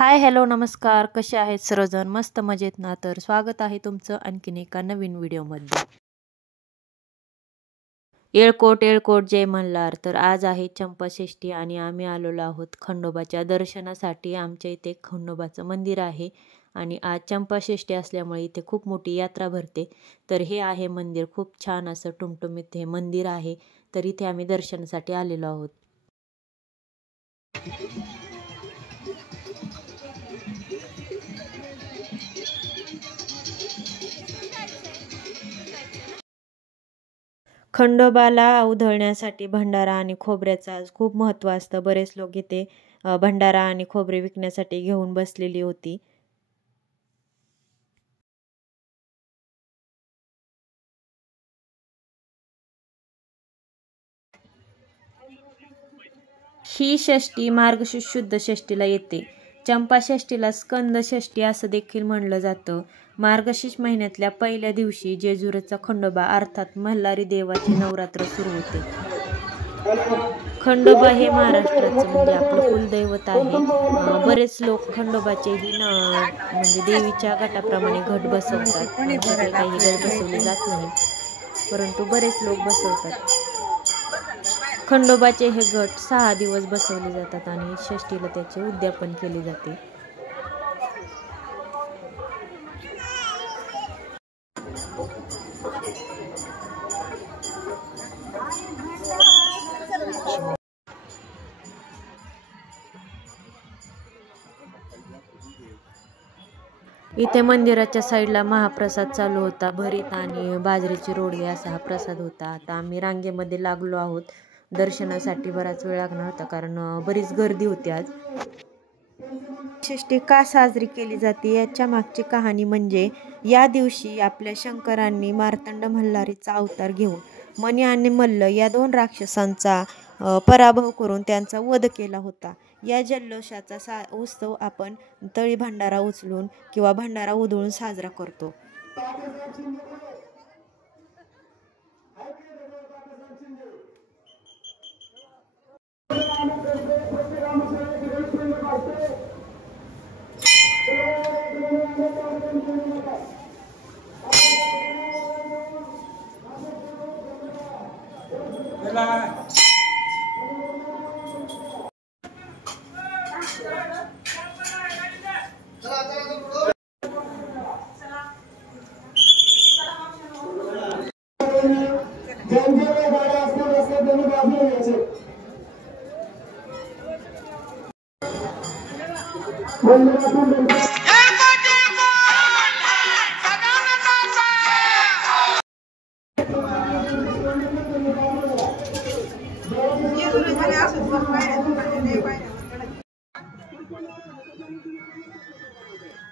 Hi hello नमस्कार, कसे आहेत सर्वजण? मस्त मजेत ना? तर स्वागत आहे तुमचं आणखीन एका नवीन व्हिडिओमध्ये. येळकोट येळकोट जय मल्हार. तर आज आहे चंपाषष्ठी आणि आम्ही आलेलो आहोत खंडोबाच्या दर्शनासाठी. आमच्या इथे खंडोबाचं मंदिर आहे आणि आज चंपाषष्ठी असल्यामुळे इथे खूप मोठी यात्रा भरते. तर हे आहे मंदिर, खूप छान असं टुमटुमीत हे मंदिर आहे. तर इथे आम्ही दर्शनासाठी आलेलो आहोत. खंडोबाला उधळण्यासाठी भंडारा आणि खोबऱ्याचं आज खूप महत्त्व असतं. बरेच लोक इथे भंडारा आणि खोबरे विकण्यासाठी घेऊन बसलेली होती. ही षष्टी मार्गशीर्ष शुद्ध षष्टीला येते. चंपाषष्ठीला स्कंद षष्ठी असं देखील म्हणलं जातं. मार्गशीर्ष महिन्यातल्या पहिल्या दिवशी जेजुरीचा खंडोबा अर्थात मल्हारी देवाचे नवरात्र सुरू होते. खंडोबा हे महाराष्ट्राचं म्हणजे आपलं कुलदैवत आहे. बरेच लोक खंडोबाचेही म्हणजे देवीच्या गटाप्रमाणे घट बसवतात. आमच्याकडे काही घट बसवले जात नाही, परंतु बरेच लोक बसवतात. खंडोबाचे हे घट 6 दिवस बसवले जातात आणि षष्टीला त्याचे उद्यापन केले जाते. इथे मंदिराच्या साईडला महाप्रसाद चालू होता. भरीत आणि बाजरीची रोडगे असा हा प्रसाद होता. आता आम्ही रांगेमध्ये लागलो आहोत. दर्शनासाठी बराच वेळ लागणार होता कारण बरीच गर्दी होती आज. षष्ठी का साजरी केली जाते याच्या मागची कहाणी म्हणजे या दिवशी आपल्या शंकरांनी मार्तंड मल्हारीचा अवतार घेऊन मणी आणि मल्ल या 2 राक्षसांचा पराभव करून त्यांचा वध केला होता. या जल्लोषाचा उत्सव आपण तळी भंडारा उचलून किंवा भंडारा उधळून साजरा करतो.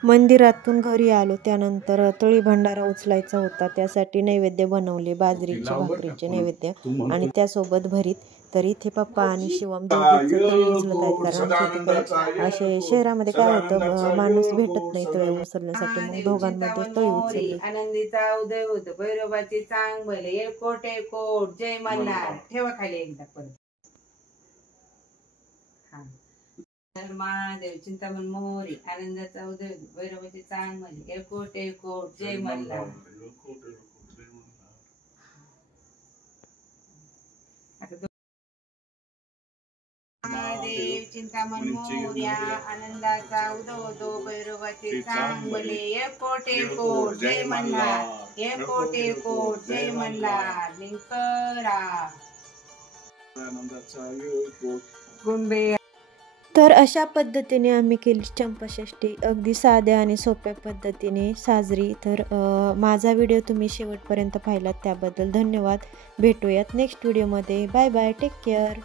मंदिरातून घरी आलो त्यानंतर तळी भंडारा उचलायचा होता. त्यासाठी नैवेद्य बनवले, बाजरीचे भाकरीचे नैवेद्य आणि त्यासोबत भरीत. तर इथे पप्पा आणि शिवम दोघेच तळी उचलत आहेत कारण आमच्या असे शहरामध्ये काय होतं, माणूस भेटत नाही तळी उचलण्यासाठी, मग दोघांमध्ये तळी उचलली. आनंदीचा उदय होतो, भैरवाची चांग भले, येळकोट येळकोट जय मल्हार. ठेवा खाली एकदा परत. महादेव चिंतामण मोरी, आनंदाचा उदय होतो, भैरवाची चांग भले, येळकोट येळकोट जय मल्हार. महादेव चिंतामण मोर्या, आनंदाचा उदय होतो, भैरवाची चांग भले, येळकोट येळकोट जय मल्हार, येळकोट येळकोट जय मल्हार. लिंकरा गुंबे. तर अशा पद्धतीने आम्ही केली चंपाषष्ठी, अगदी साध्या आणि सोप्या पद्धतीने साजरी. तर माझा व्हिडिओ तुम्ही शेवटपर्यंत पाहिलात त्याबद्दल धन्यवाद. भेटूयात नेक्स्ट व्हिडिओमध्ये. Bye bye, take care.